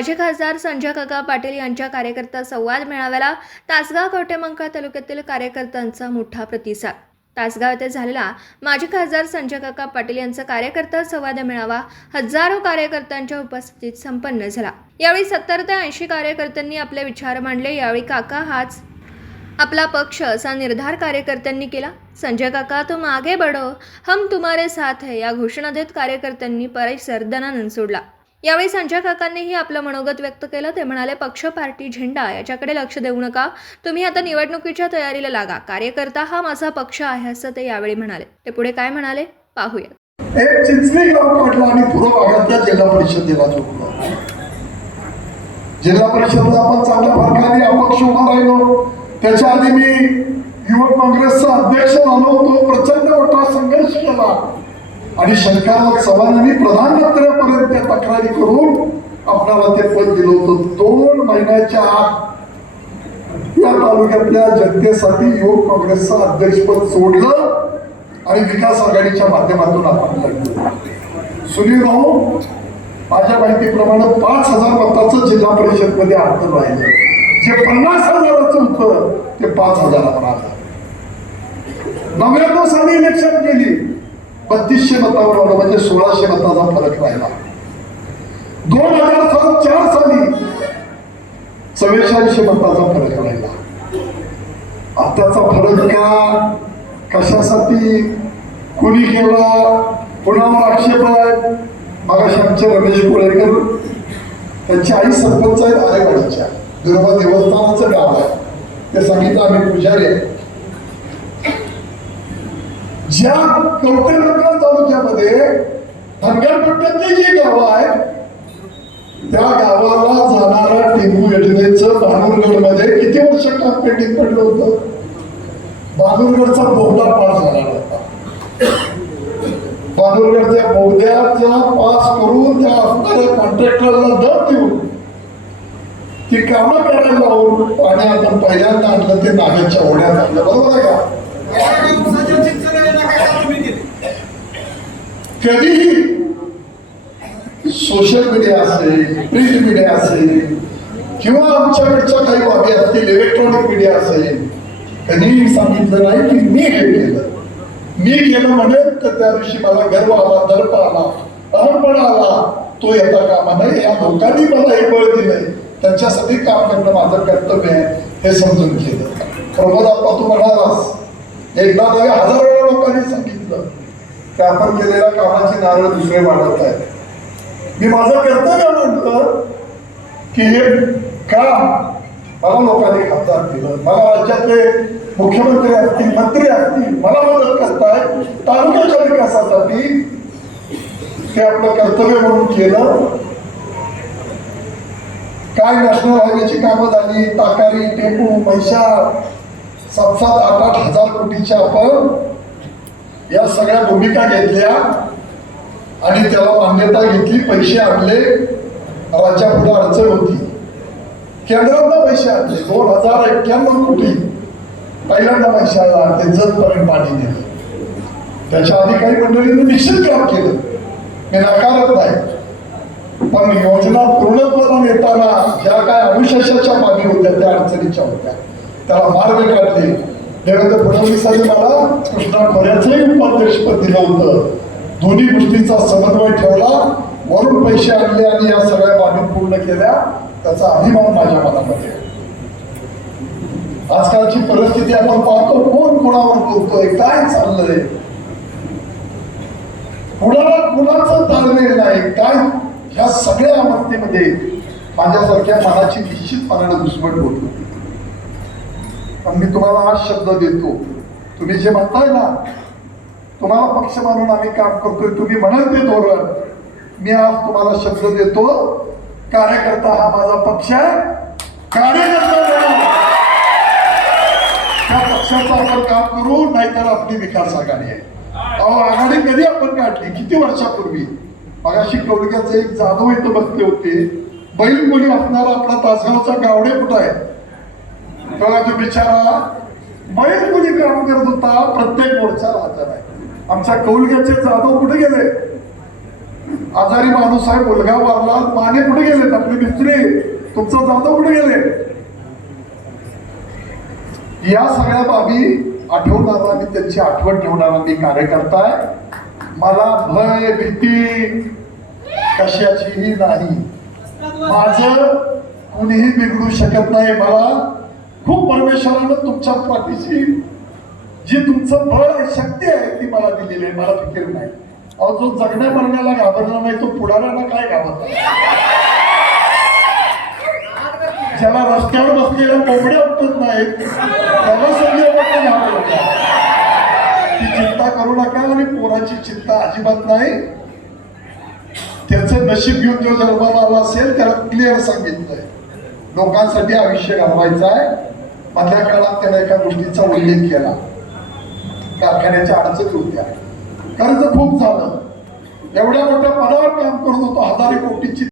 माजी खासदार संजय काका पाटील यांच्या कार्यकर्ता संवाद मेळाव्याला तासगाव कवटेमंका तालुक्यातील कार्यकर्त्यांचा मोठा प्रतिसाद. तासगाव येथे झालेला माजी खासदार संजय काका पाटील यांचा कार्यकर्ता संवाद मेळावा हजारो कार्यकर्त्यांच्या उपस्थितीत संपन्न झाला. यावेळी सत्तर ते ऐंशी कार्यकर्त्यांनी आपले विचार मांडले. यावेळी काका हाच आपला पक्ष असा निर्धार कार्यकर्त्यांनी केला. संजय काका तुम आगे बढ़ो. हम तुम्हारे साथ है या घोषणा देत कार्यकर्त्यांनी परिसर दणानंद सोडला. यावेळी संजय काकांनीही आपलं मनोगत व्यक्त केलं. ते म्हणाले पक्ष पार्टी झेंडा याच्याकडे लक्ष देऊ नका. तुम्ही आता निवडणुकीच्या तयारीला लागा. कार्यकर्ता हा माझा पक्ष आहे असं ते यावेळी म्हणाले. ते पुढे काय म्हणाले? पाहूया एक चिंचणी गाव काढला आणि पूर्व भागातल्या जिल्हा परिषदेला जोडलं जिल्हा परिषदेला आपण चांगल्या फरकाने अपक्ष उभा राहिलो. त्याच्या आधी मी युवक काँग्रेसचा अध्यक्ष झालो होतो. प्रचंड मोठा संघर्ष केला आणि शंकरराव चव्हाणांनी प्रधानमंत्र्यापर्यंत त्या तक्रारी करून आपल्याला ते पद दिलं होतं. दोन महिन्याच्या आत या तालुक्यातल्या जनतेसाठी युवक काँग्रेसचं अध्यक्षपद सोडलं आणि विकास आघाडीच्या माध्यमातून आपण लढलो. सुनील भाऊ माझ्या माहितीप्रमाणे पाच हजार मताचं जिल्हा परिषदमध्ये अंतर राहिलं जे पन्नास हजाराचं होतं ते पाच हजारावर आलं. नव्याण्णव साली इलेक्शन केली बत्तीसशे मतावर आलं म्हणजे सोळाशे मताचा फरक राहिला. दोन हजार सात चार साली चव्वेचाळीसशे मताचा फरक राहिला. आताचा फरक का? कशासाठी? कुणी केला? कुणावर आक्षेप आहे? मागाशी आमचे रमेश कोळेकर त्यांची आई सरपंच आहेत आरेवाडीच्या दुर्गा देवस्थानाचं गाव आहे. ते सांगितलं आम्ही पुजारी आहे. ज्या कवटेमंगळ तालुक्यामध्ये धनगरपट्ट्यातली जी गावं आहेत त्या गावाला जाणारा टेंबू योजनेचं बानूरगडमध्ये किती वर्ष काम पेंडिंग पडलं होतं? बानूरगडचा बोगदा पार झाला होता बानूरगडच्या बोगद्याचा पास करून त्या असणाऱ्या कॉन्ट्रॅक्टरला दर देऊन ती कामं करायला लावून पाणी आपण पहिल्यांदा आणलं ते नागाच्या ओढ्यात आणलं. बरोबर आहे का? कधीही सोशल मीडिया असेल प्रिंट मीडिया असेल किंवा आमच्याकडच्या काही बाबी असतील इलेक्ट्रॉनिक मीडिया असेल कधीही सांगितलं नाही की मी हे केलं. मी केलं म्हणेल तर त्या दिवशी मला गर्व आला दर्प आला अहमपणा आला तो येता कामा नाही या लोकांनी मला हे बळ दिलंय. त्यांच्यासाठी काम करणं माझं कर्तव्य आहे हे समजून केलं प्रमोद आप्पा तू म्हणालास एकदा नव्हे हजार वेळा लोकांनी सांगितलं. की आपण केलेल्या कामाची नारळ दुसरे वाढवत आहेत. मी माझं कर्तव्य म्हटलं की हे काम मला लोकांनी खासदार केलं मला राज्यातले मुख्यमंत्री असतील मंत्री असतील मला मदत करताय तालुक्याच्या विकासासाठी ते आपलं कर्तव्य म्हणून केलं. काय नॅशनल हायवेची कामं झाली? ताकारी टेपू पैशा सात सात आठ आठ हजार कोटीच्या आपण या सगळ्या भूमिका घेतल्या आणि त्याला मान्यता घेतली पैसे आणले राज्यापुढे अडचण होती. केंद्रांना पैसे आणले दोन हजार एक्क्याण्णव कोटी पहिल्यांदा पैसे आणले जतपर्यंत पाणी दिलं त्याच्या आधी काही मंडळींनी निश्चित काम केलं. मी नकारत नाही. पण योजना पूर्णत्वाला येताना ज्या काय अविशेषाच्या मागणी होत्या त्या अडचणीच्या होत्या. त्याला मार्ग काढले. देवेंद्र फडणवीसांनी मला कृष्णा खोऱ्याचंही उपाध्यक्षपद दिलं होतं. दोन्ही गोष्टींचा समन्वय ठेवला वरून पैसे आणले आणि या सगळ्या बाबी पूर्ण केल्या त्याचा अभिमान माझ्या मनामध्ये आहे. आजकालची परिस्थिती आपण पाहतो कोण कोणावर बोलतोय काय चाललंय? कुणाला कुणाचं ताळमेळ नाही काय? ह्या सगळ्या अवस्थेमध्ये माझ्यासारख्या मनाची निश्चितपणाने दुश्मन होतो. पण मी तुम्हाला आज शब्द देतो. तुम्ही जे म्हणताय ना तुम्हाला पक्ष मानून आम्ही काम करतोय तुम्ही म्हणाल ते धोरण. मी आज तुम्हाला शब्द देतो कार्यकर्ता हा माझा पक्ष आहे. कार्यकर्ता त्या पक्षाचा आपण काम करू नाहीतर आपली विकास आघाडी आहे. अहो आघाडी कधी आपण काढली? किती वर्षापूर्वी? मगाशी कवडग्याचे एक जाधव इथं बसले होते. बैल कोणी असणारा आपला तासगावचा गावडे कुठं आहे? बघा तो बिचारा बैल काम करत होता प्रत्येक मोर्चाला आजार आहे आमच्या कौलग्याचे जाधव कुठे गेले? आजारी माणूस आहे मुलगा वारला माने कुठे गेलेत? आपले मिस्त्री तुमचा जाधव कुठे गेले? या सगळ्या बाबी आठवणारा आणि त्यांची आठवण ठेवणारा मी कार्यकर्ता आहे मला भय भीती कशाचीही नाही. माझं कुणीही बिघडू शकत नाही मला खूप परमेश्वरानं तुमच्या पाठीशी जी तुमचं बळ आहे शक्ती आहे ती मला दिलेली आहे. मला फिकीर नाही. अहो जो जगण्या मरण्याला घाबरला नाही तो पुढाऱ्याला काय घाबरला? ज्याला रस्त्यावर बसलेल्या कोंबड्या उठत नाहीत त्याला संधी ती चिंता करू नका आणि पोराची चिंता अजिबात नाही. त्याचं नशीब घेऊन जो जन्माला आला असेल त्याला क्लिअर सांगितलंय. लोकांसाठी आयुष्य घालवायचं आहे. मधल्या काळात त्याने एका गोष्टीचा उल्लेख केला. कारखान्याच्या अडचणी होत्या. कर्ज खूप झालं. एवढ्या मोठ्या पदावर काम करत होतो हजारो कोटीची